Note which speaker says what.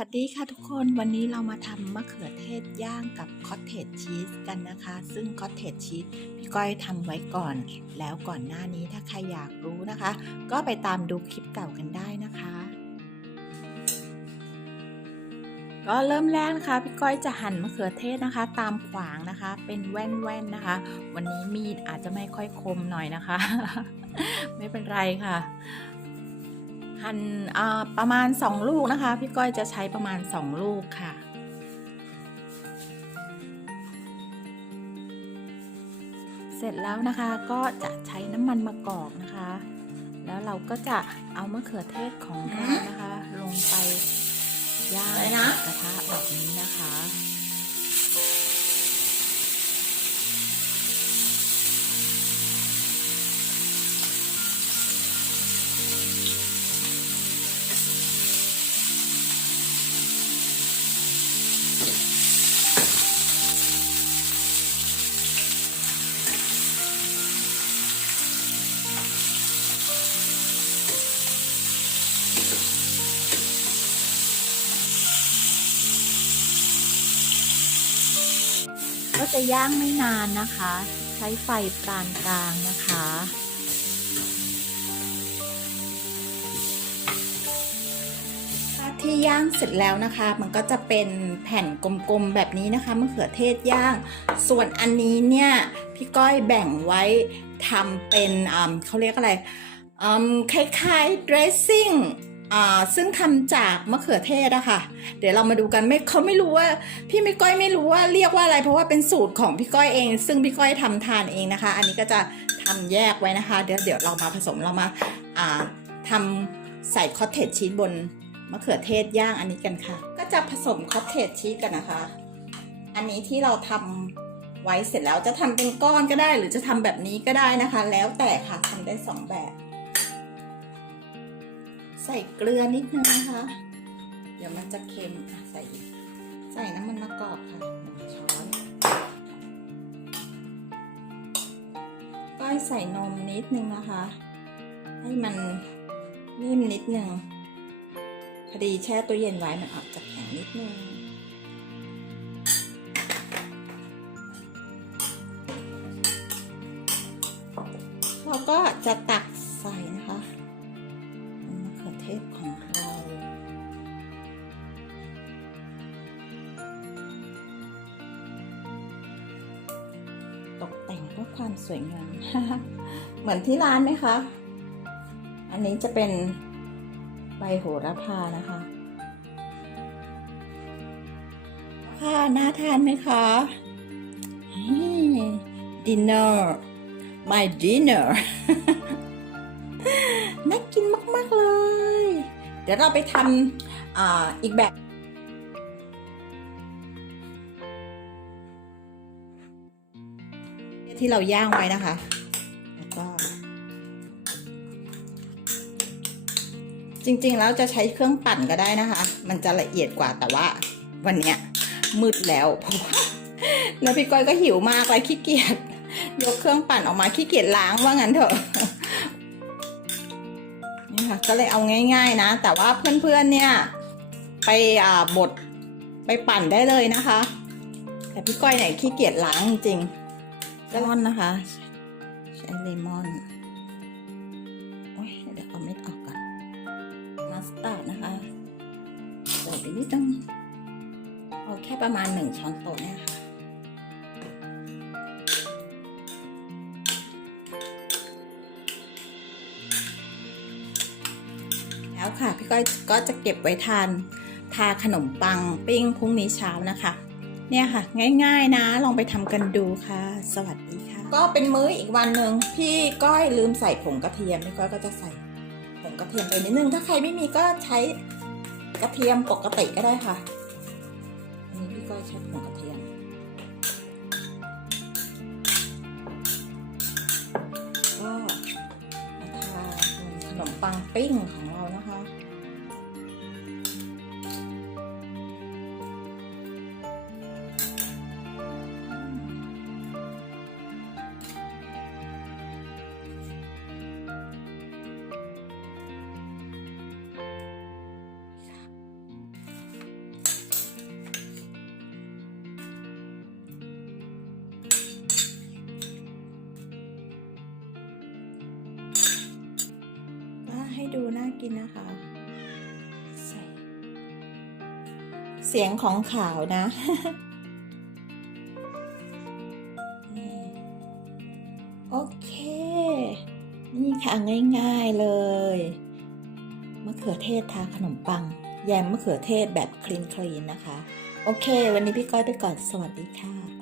Speaker 1: วัสดีค่ะทุกคนวันนี้เรามาทำมะเขือเทศย่างกับคอตเทจชีสกันนะคะ ซึ่งคอตเทจชีสพี่ก้อยทำไว้ก่อน แล้วก่อนหน้านี้ถ้าใครอยากรู้นะคะ ก็ไปตามดูคลิปเก่ากันได้นะคะ ก็เริ่มแรกนะคะพี่ก้อยจะหั่นมะเขือเทศนะคะ ตามขวางนะคะ เป็นแว่นๆนะคะ วันนี้มีดอาจจะไม่ค่อยคมหน่อยนะคะ ไม่เป็นไรค่ะ หั่นอ่าประมาณ 2 ลูกนะคะ พี่ก้อยจะใช้ประมาณ 2 ลูกค่ะ เสร็จแล้วนะคะก็จะใช้น้ำมันมะกอกนะคะ แล้วเราก็จะเอามะเขือเทศของเรานะคะ ลงไปย่าง
Speaker 2: อะไรนะ
Speaker 1: กระทะแบบนี้นะคะ จะย่างไม่นานนะคะ ใช้ไฟปานกลางนะคะ ที่ย่างเสร็จแล้วนะคะ มันก็จะเป็นแผ่นกลมๆแบบนี้นะคะมะเขือเทศย่าง ส่วนอันนี้เนี่ยพี่ก้อยแบ่งไว้ทำเป็นอ่าเขาเรียกอะไรอืมคล้ายๆ dressing อ่า ซึ่งทำจากมะเขือเทศอะค่ะ เดี๋ยวเรามาดูกันไม่เขาไม่รู้ว่าพี่ไม่ก้อยไม่รู้ว่าเรียกว่าอะไร เพราะว่าเป็นสูตรของพี่ก้อยเอง ซึ่งพี่ก้อยทำทานเองนะคะ อันนี้ก็จะทำแยกไว้นะคะ เดี๋ยวเดี๋ยวเรามาผสมเรามาอ่าทำใส่คอตเทจชีสบนมะเขือเทศย่างอันนี้กันค่ะ ก็จะผสมคอตเทจชีสกันนะคะ อันนี้ที่เราทำไว้เสร็จแล้วจะทำเป็นก้อนก็ได้ หรือจะทำแบบนี้ก็ได้นะคะ แล้วแต่ค่ะทำได้สองแบบ ใส่เกลือนิดนึงนะคะ เดี๋ยวมันจะเค็มอะใส่ใส่น้ำมันมะกอกค่ะหนึ่งช้อนก้อยใส่นมนิดนึงนะคะ ให้มันนิ่มนิดนึงพอดีแช่ตู้เย็นไว้มันออกจะแข็งนิดนึงเราก็จะตั ตกแต่งเพื่อความสวยงาม เหมือนที่ร้านไหมคะ อันนี้จะเป็นใบโหระพานะคะ ค่ะ น่าทานไหมคะดินเนอร์ my dinner น่ากินมาก ๆ เลย เดี๋ยวเราไปทำออีกแบบ ที่เราย่างไว้นะคะ แล้วก็ จริงๆแล้วจะใช้เครื่องปั่นก็ได้นะคะ มันจะละเอียดกว่าแต่ว่า วันเนี้ยมืดแล้วเพราะว่าแล้วพี่ก้อยก็หิวมากเลยขี้เกียจยกเครื่องปั่นออกมาขี้เกียจล้างว่างั้นเถอะนี่ค่ะก็เลยเอาง่าย ๆนะ แต่ว่าเพื่อนๆเนี่ย ไปอ่าบดไปปั่นได้เลยนะคะ แต่พี่ก้อยเนี่ยขี้เกียจล้างจริง เลมอนนะคะ ใช้เลมอนโอ้ยเดี๋ยวเอาเม็ดออกก่อนมัสตาร์ดนะคะใส่ไปนิดนึงเอาแค่ประมาณหนึ่งช้อนโต๊ะเนี่ยค่ะแล้วค่ะพี่ก้อยก็จะเก็บไว้ทานทาขนมปังปิ้งพรุ่งนี้เช้านะคะ เนี่ยค่ะ ง่ายๆนะ ลองไปทำกันดูค่ะ สวัสดีค่ะ ก็เป็นมื้ออีกวันหนึ่งพี่ก้อยลืมใส่ผงกระเทียมพี่ก้อยก็จะใส่ผงกระเทียมไปนิดนึงถ้าใครไม่มีก็ใช้กระเทียมปกติก็ได้ค่ะนนี้พี่ก้อยใช้ผงกระเทียมก็มาทาขนมปังปิ้งของ ให้ดูน่ากินนะคะ เสียงของขาวนะโอเค นี่ค่ะง่ายๆเลยมะเขือเทศทาขนมปัง แยมมะเขือเทศแบบคลีนๆนะคะ โอเค วันนี้พี่ก้อยไปก่อน สวัสดีค่ะ